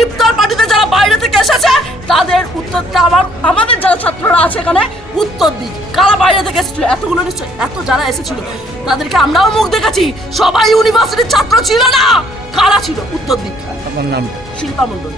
ইফতার পার্টিতে যারা বাইরে থেকে এসেছে তাদের উত্তরটা আমাদের যারা ছাত্ররা আছে এখানে উত্তর দিক। কারা বাইরে থেকে এসেছিল? এতগুলো নিশ্চয়, এত যারা এসেছিল তাদেরকে আমরাও মুখ দেখেছি, সবাই ইউনিভার্সিটির ছাত্র ছিল না। কারা ছিল? উত্তর দিক। আমার নাম শিল্পা মন্ডল।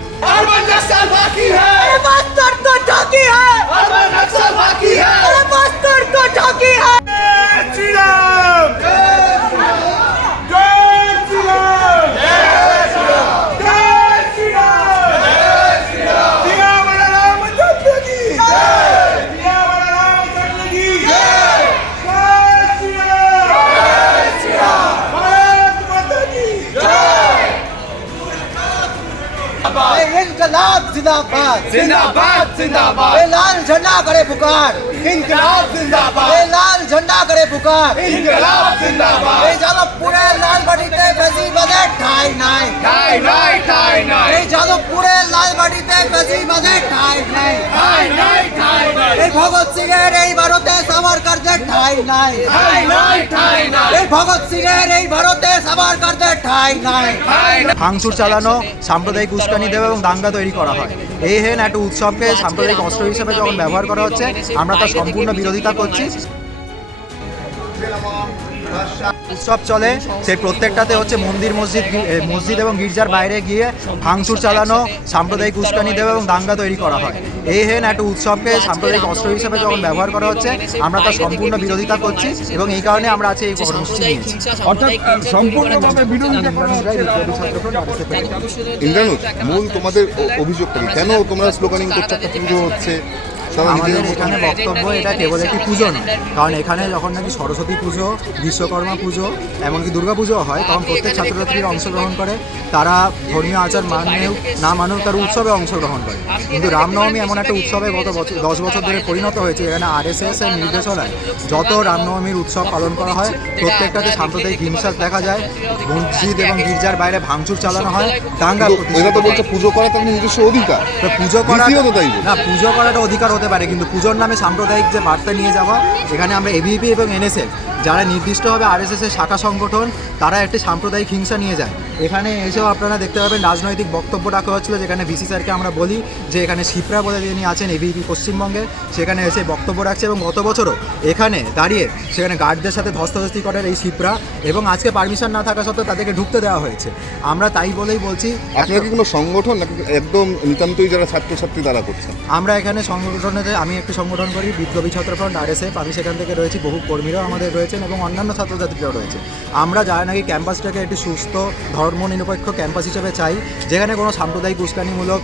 इनकलाब जिंदाबाद जिंदाबाद जिंदाबाद ये लाल झंडा करे पुकार इनकलाब जिंदाबाद ये लाल झंडा करे पुकार इनकलाब जिंदाबाद ये जादव पूरे लाल बाटीते फैसी बजे ठाई नाई ठाई नाई ठाई नाई ये जादव पूरे लाल बाटीते फैसी बजे ठाई नाई ठाई नाई ठाई नाई ये भगत सिंहेर এই ভারতে সাভারকারদের ঠাই নাই ঠাই নাই ঠাই নাই এই ভগৎ সিংহের এই ভারতে সাভারকারদের ঠাই নাই ঠাই নাই ভাঙচুর চালানো, সাম্প্রদায়িক উস্কানি দেওয়া এবং দাঙ্গা তৈরি করা হয়। এই হেন একটা উৎসবকে সাম্প্রদায়িক অস্ত্র হিসেবে যখন ব্যবহার করা হচ্ছে আমরা তার সম্পূর্ণ বিরোধিতা করছি। উৎসব চলে সেই প্রত্যেকটাতে হচ্ছে মসজিদ এবং গির্জার বাইরে গিয়ে ভাঙচুর চালানো, সাম্প্রদায়িক উস্কানি দেওয়া এবং দাঙ্গা তৈরি করা হয়। এই হেন একটা উৎসবকে সাম্প্রদায়িক অস্ত্র হিসেবে যখন ব্যবহার করা হচ্ছে আমরা তার সম্পূর্ণ বিরোধিতা করছি এবং এই কারণে আমরা আজকে এই কর্মসূচি নিয়েছি। অর্থাৎ সম্পূর্ণভাবে বিরোধিতা করা ইন্দ্রানুজ, মূল তোমাদের অভিযোগটা কি? কেন তোমরা স্লোগানিং করছো? একটা পুজো হচ্ছে, আমাদের এখানে বক্তব্য এটা কেবল একটি পুজো নয়, কারণ এখানে যখন নাকি সরস্বতী পুজো, বিশ্বকর্মা পুজো, এমনকি দুর্গা পুজো হয় তখন প্রত্যেক ছাত্রছাত্রীরা অংশগ্রহণ করে। তারা ধর্মীয় আচার মানেও না মানেও তার উৎসবে অংশগ্রহণ করে। কিন্তু রামনবমী এমন একটা উৎসবে গত 10 বছর ধরে পরিণত হয়েছে এখানে RSS এর নির্দেশনায় যত রামনবমীর উৎসব পালন করা হয় প্রত্যেকটাতে সাম্প্রদায়িক হিংসা দেখা যায়, মসজিদ এবং গির্জার বাইরে ভাঙচুর চালানো হয়, দাঙ্গা। এরা তো বলছে পুজো করা তার নিজস্ব অধিকার। পুজো করা না, পুজো করাটা অধিকার হতে পারে, কিন্তু পুজোর নামে সাম্প্রদায়িক যে বার্তা নিয়ে যাওয়া, এখানে আমরা ABVP এবং NSF যারা নির্দিষ্টভাবে RSS এর শাখা সংগঠন তারা একটি সাম্প্রদায়িক হিংসা নিয়ে যায়। এখানে এসেও আপনারা দেখতে পাবেন রাজনৈতিক বক্তব্য রাখা হচ্ছিল, যেখানে VC স্যারকে আমরা বলি যে এখানে শিপ্রা বলে যিনি আছেন ABVP পশ্চিমবঙ্গে, সেখানে এসে বক্তব্য রাখছে এবং গত বছরও এখানে দাঁড়িয়ে সেখানে গার্ডদের সাথে ধস্তাধস্তি করেন এই শিপ্রা, এবং আজকে পারমিশন না থাকা সত্ত্বেও তাদেরকে ঢুকতে দেওয়া হয়েছে। আমরা তাই বলেই বলছি, আপনারা কি কোনো সংগঠন নাকি একদম নিতান্তই যারা ছাত্রছাত্রী তারা করছেন? আমরা এখানে সংগঠনেতে আমি একটি সংগঠন করি বিপ্লবী ছাত্রফ্রন্ট RSF, আমি সেখান থেকে রয়েছি, বহু কর্মীরাও আমাদের রয়েছেন এবং অন্যান্য ছাত্রছাত্রীরাও রয়েছে। আমরা যারা নাকি ক্যাম্পাসটাকে একটি সুস্থ ধর্মনিরপেক্ষ ক্যাম্পাস হিসেবে চাই, যেখানে কোনো সাম্প্রদায়িক উস্কানিমূলক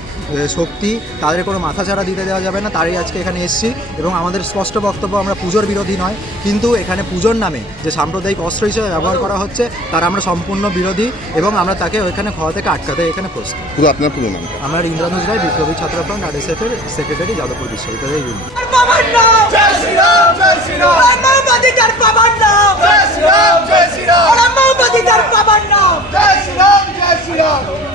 শক্তি তাদের কোনো মাথাচাড়া দিতে দেওয়া যাবে না, তারই আজকে এখানে এসেছি। এবং আমাদের স্পষ্ট বক্তব্য, আমরা পুজোর বিরোধী নয়, কিন্তু এখানে পুজোর নামে যে সাম্প্রদায়িক অস্ত্র হিসেবে ব্যবহার করা হচ্ছে তার আমরা সম্পূর্ণ বিরোধী এবং আমরা তাকে ওইখানে খাওয়া থেকে আটকাতে এখানে প্রস্তুত। শুধু আপনার পুরো নাম? আমরা ইন্দ্রানুজ রায়, বিপ্লবী ছাত্রফ্রন্ট RSF এর সেক্রেটারি, যাদবপুর বিশ্ববিদ্যালয় ইউনিয়ন। জয় শ্রীরাম।